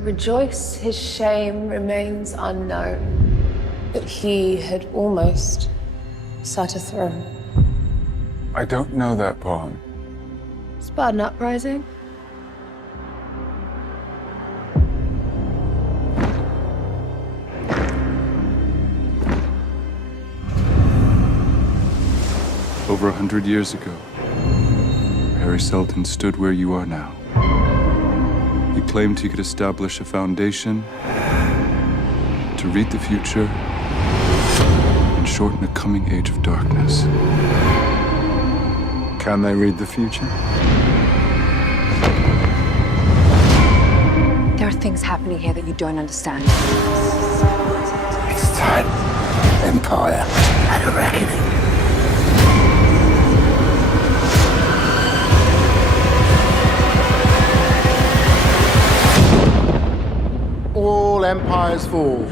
rejoice his shame remains unknown. But he had almost sat a throne. I don't know that poem. Spartan Uprising? Over 100 years ago, Harry Sultan stood where you are now. He claimed he could establish a foundation to read the future and shorten a coming age of darkness. Can they read the future? There are things happening here that you don't understand. It's time. Empire had a reckoning. All empires fall.